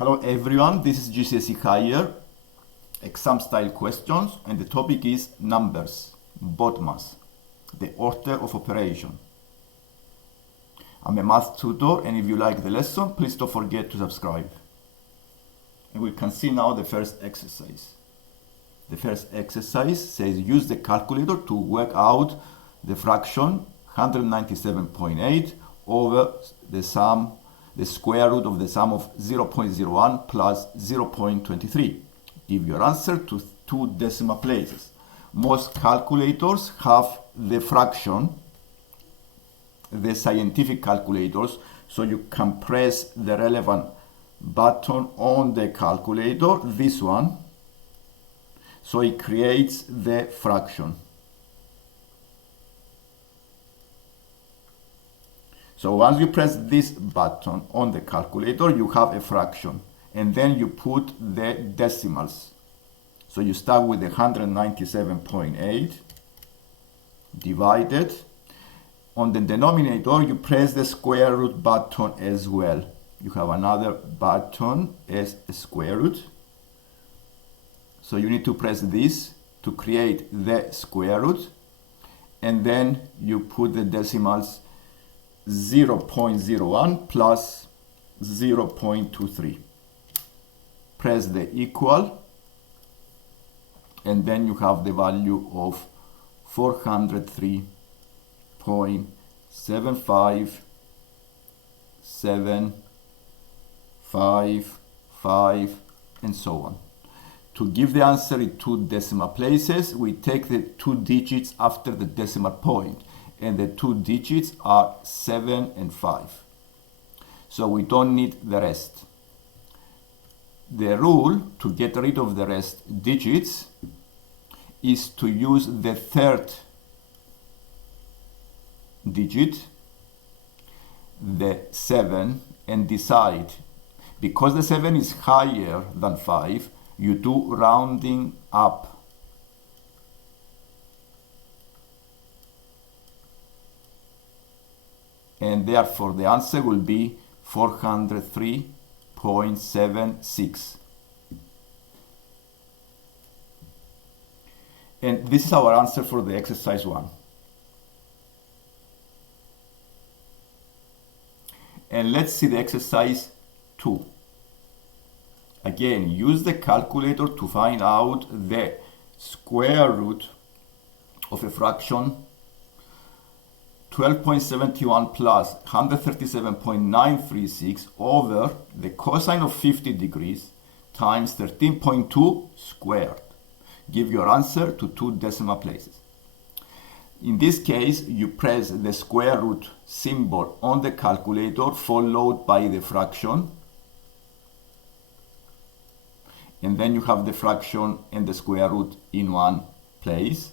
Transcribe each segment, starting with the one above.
Hello everyone, this is GCSE Higher exam style questions, and the topic is numbers, BODMAS, the order of operation. I'm a math tutor, and if you like the lesson, please don't forget to subscribe. And we can see now the first exercise. The first exercise says use the calculator to work out the fraction 197.8 over the square root of the sum of 0.01 plus 0.23. Give your answer to two decimal places. Most calculators have the fraction, the scientific calculators, so you can press the relevant button on the calculator, this one, so it creates the fraction. So once you press this button on the calculator, you have a fraction, and then you put the decimals. So you start with the 197.8 divided. On the denominator, you press the square root button as well. You have another button as a square root. So you need to press this to create the square root, and then you put the decimals 0.01 plus 0.23. Press the equal, and then you have the value of 403.75755 and so on. To give the answer in two decimal places, we take the two digits after the decimal point, and the two digits are 7 and 5. So we don't need the rest. The rule to get rid of the rest digits is to use the third digit, the 7, and decide. Because the 7 is higher than 5, you do rounding up. And therefore the answer will be 403.76. And this is our answer for the exercise 1. And let's see the exercise 2. Again, use the calculator to find out the square root of a fraction 12.71 plus 137.936 over the cosine of 50 degrees times 13.2 squared. Give your answer to two decimal places. In this case, you press the square root symbol on the calculator followed by the fraction, and then you have the fraction and the square root in one place,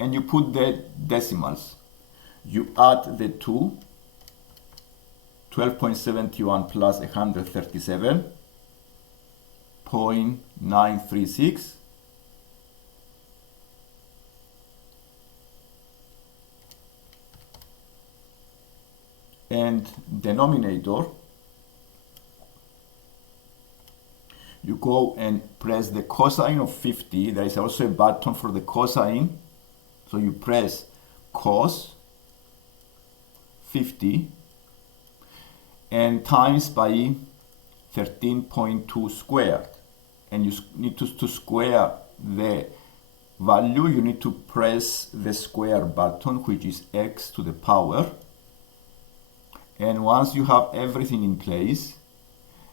and you put the decimals. You add the two, 12.71 plus 137.936, and denominator, you go and press the cosine of 50. There is also a button for the cosine, so you press cos 50 and times by 13.2 squared, and you need to square the value. You need to press the square button, which is x to the power, and once you have everything in place,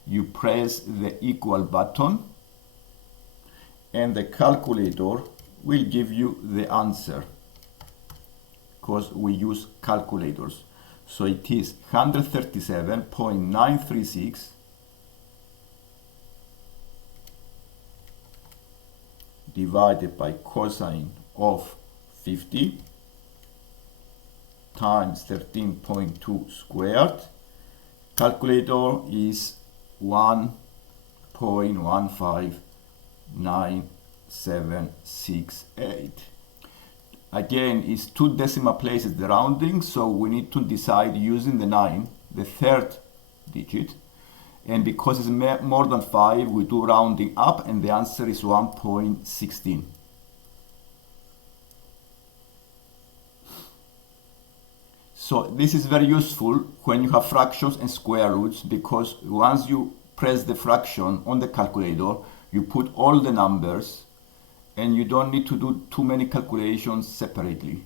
you press the equal button, and the calculator will give you the answer because we use calculators. So it is 137.936 divided by cosine of 50 times 13.2 squared. Calculator is 1.159768. Again, it's two decimal places, the rounding, so we need to decide using the 9, the third digit, And because it's more than 5, we do rounding up, and the answer is 1.16. So this is very useful when you have fractions and square roots, because once you press the fraction on the calculator, you put all the numbers, and you don't need to do too many calculations separately.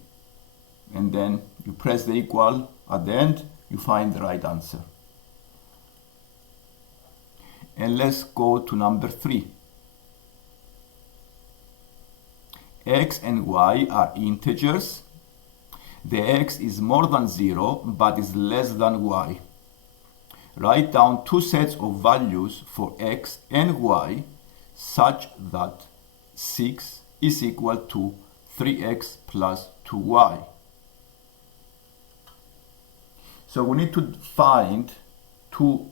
And then you press the equal at the end, you find the right answer. And let's go to number 3. X and y are integers. The x is more than 0 but is less than y. Write down two sets of values for x and y such that 6 is equal to 3x plus 2y. So we need to find two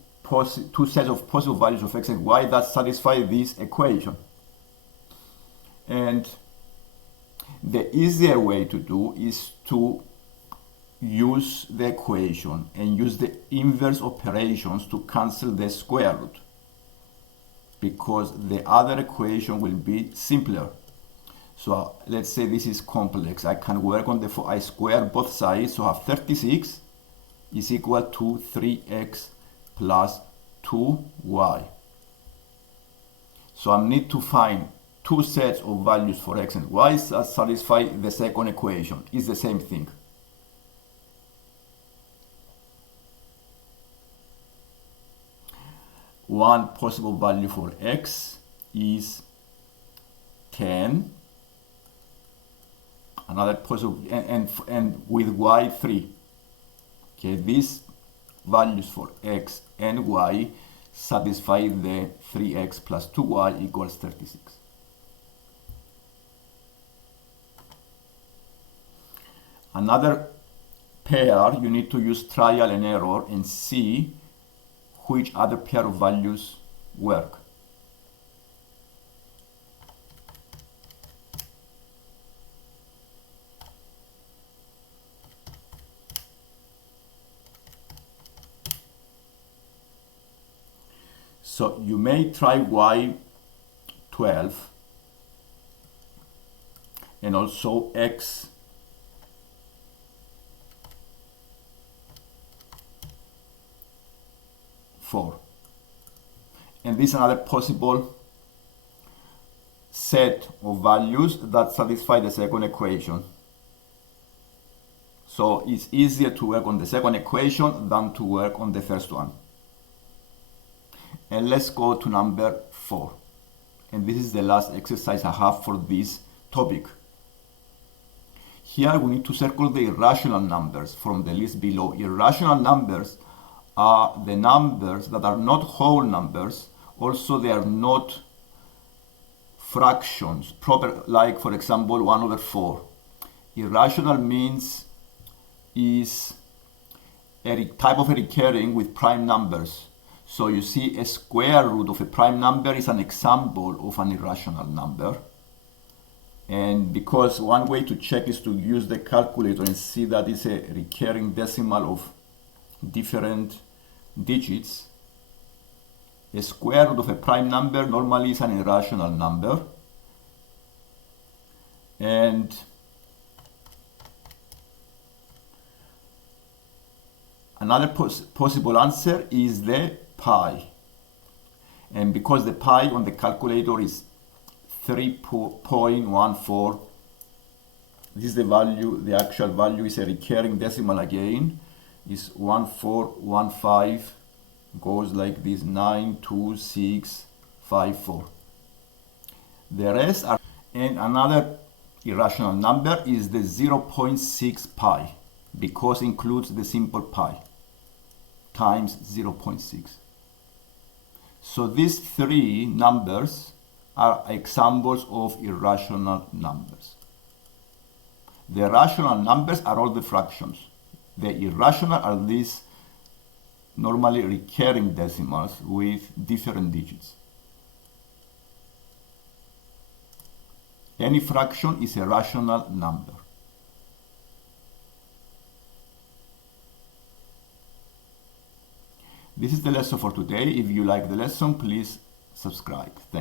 sets of possible values of x and y that satisfy this equation. And the easier way to do is to use the equation and use the inverse operations to cancel the square root, because the other equation will be simpler. So let's say this is complex. I can work on I square both sides, so I have 36 is equal to 3x plus 2y. So I need to find two sets of values for x and y that satisfy the second equation. It's the same thing. One possible value for x is 10. Another possible, and with y 3. Okay, these values for x and y satisfy the 3x plus 2y equals 36. Another pair, you need to use trial and error and see which other pair of values work. So you may try y12 and also x 4. And this is another possible set of values that satisfy the second equation. So it's easier to work on the second equation than to work on the first one. And let's go to number 4. And this is the last exercise I have for this topic. Here we need to circle the irrational numbers from the list below. Irrational numbers are the numbers that are not whole numbers. Also, they are not fractions, proper, like for example 1/4. Irrational means is a type of a recurring with prime numbers. So you see, a square root of a prime number is an example of an irrational number. And because one way to check is to use the calculator and see that it's a recurring decimal of different digits, a square root of a prime number normally is an irrational number. And another possible answer is the pi. And because the pi on the calculator is 3.14, this is the value, the actual value is a recurring decimal again, is 1415, goes like this, 92654. The rest are, and another irrational number is the 0.6 pi, because it includes the simple pi times 0.6. So these three numbers are examples of irrational numbers. The rational numbers are all the fractions. The irrational are these normally recurring decimals with different digits. Any fraction is a rational number. This is the lesson for today. If you like the lesson, please subscribe. Thank you.